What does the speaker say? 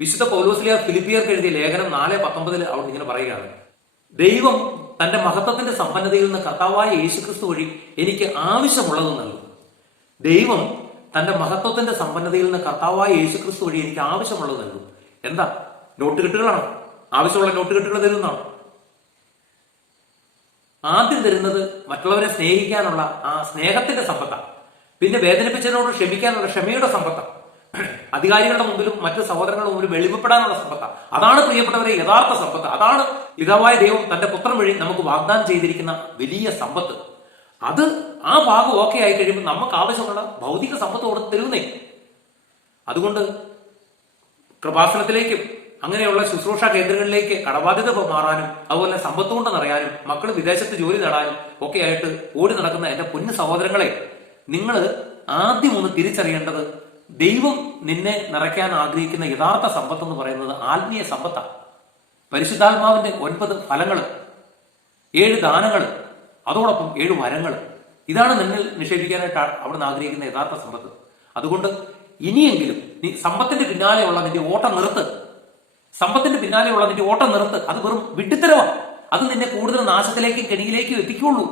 വിശുദ്ധ പൗലോസ്ലീഹ ഫിലിപ്പിയർക്ക് എഴുതിയ ലേഖനം 4:19 അവിടെ ഇങ്ങനെ പറയുകയാണ്, ദൈവം തന്റെ മഹത്വത്തിന്റെ സമ്പന്നതയിൽ നിന്ന് കർത്താവായ യേശുക്രിസ്തു വഴി എനിക്ക് ആവശ്യമുള്ളത് നൽകും. ദൈവം തന്റെ മഹത്വത്തിന്റെ സമ്പന്നതയിൽ നിന്ന് കർത്താവായ യേശുക്രിസ്തു വഴി എനിക്ക് ആവശ്യമുള്ളത് നൽകും. എന്താ? നോട്ടുകെട്ടുകളാണ്. ആവശ്യമുള്ള നോട്ടുകെട്ടുകൾ തരുന്നതാണ്. ആദ്യം തരുന്നത് മറ്റുള്ളവരെ സ്നേഹിക്കാനുള്ള ആ സ്നേഹത്തിന്റെ സമ്പത്താണ്. പിന്നെ വേദനിപ്പിച്ചതിനോട് ക്ഷമിക്കാനുള്ള ക്ഷമയുടെ സമ്പത്താണ്. അധികാരികളുടെ മുമ്പിലും മറ്റു സഹോദരങ്ങളുടെ മുമ്പിലും വെളിപ്പെടാനുള്ള സമ്പത്താണ്. അതാണ് പ്രിയപ്പെട്ടവരെ യഥാർത്ഥ സമ്പത്ത്. അതാണ് പിതാവായ ദൈവം തന്റെ പുത്രൻ വഴി നമുക്ക് വാഗ്ദാനം ചെയ്തിരിക്കുന്ന വലിയ സമ്പത്ത്. അത് ആ ഭാഗം ഓക്കെ ആയി കഴിയുമ്പോൾ നമുക്ക് ആവശ്യമുള്ള ഭൗതിക സമ്പത്ത് കൊടുത്ത് തരുന്നേ. അതുകൊണ്ട് കൃപാസനത്തിലേക്കും അങ്ങനെയുള്ള ശുശ്രൂഷ കേന്ദ്രങ്ങളിലേക്ക് കടബാധ്യത മാറാനും അതുപോലെ സമ്പത്ത് കൊണ്ട് നിറയാനും മക്കൾ വിദേശത്ത് ജോലി നേടാനും ഒക്കെ ആയിട്ട് ഓടി നടക്കുന്ന എന്റെ പൊന്നു സഹോദരങ്ങളെ, നിങ്ങൾ ആദ്യം ഒന്ന് തിരിച്ചറിയേണ്ടത് ദൈവം നിന്നെ നിറയ്ക്കാൻ ആഗ്രഹിക്കുന്ന യഥാർത്ഥ സമ്പത്ത് എന്ന് പറയുന്നത് ആത്മീയ സമ്പത്താണ്. പരിശുദ്ധാത്മാവിന്റെ 9 ഫലങ്ങൾ, 7 ദാനങ്ങൾ, അതോടൊപ്പം 7 വരങ്ങൾ. ഇതാണ് നിന്നിൽ നിക്ഷേപിക്കാനായിട്ട് അവിടുന്ന് ആഗ്രഹിക്കുന്ന യഥാർത്ഥ സമ്പത്ത്. അതുകൊണ്ട് ഇനിയെങ്കിലും നീ സമ്പത്തിന്റെ പിന്നാലെയുള്ള നിന്റെ ഓട്ടം നിർത്ത്. സമ്പത്തിന്റെ പിന്നാലെയുള്ള നിന്റെ ഓട്ടം നിർത്ത്. അത് വെറും വിഡ്ഢിത്തരമാണ്. അത് നിന്നെ കൂടുതൽ നാശത്തിലേക്കും കെണിയിലേക്കും എത്തിക്കുള്ളൂ.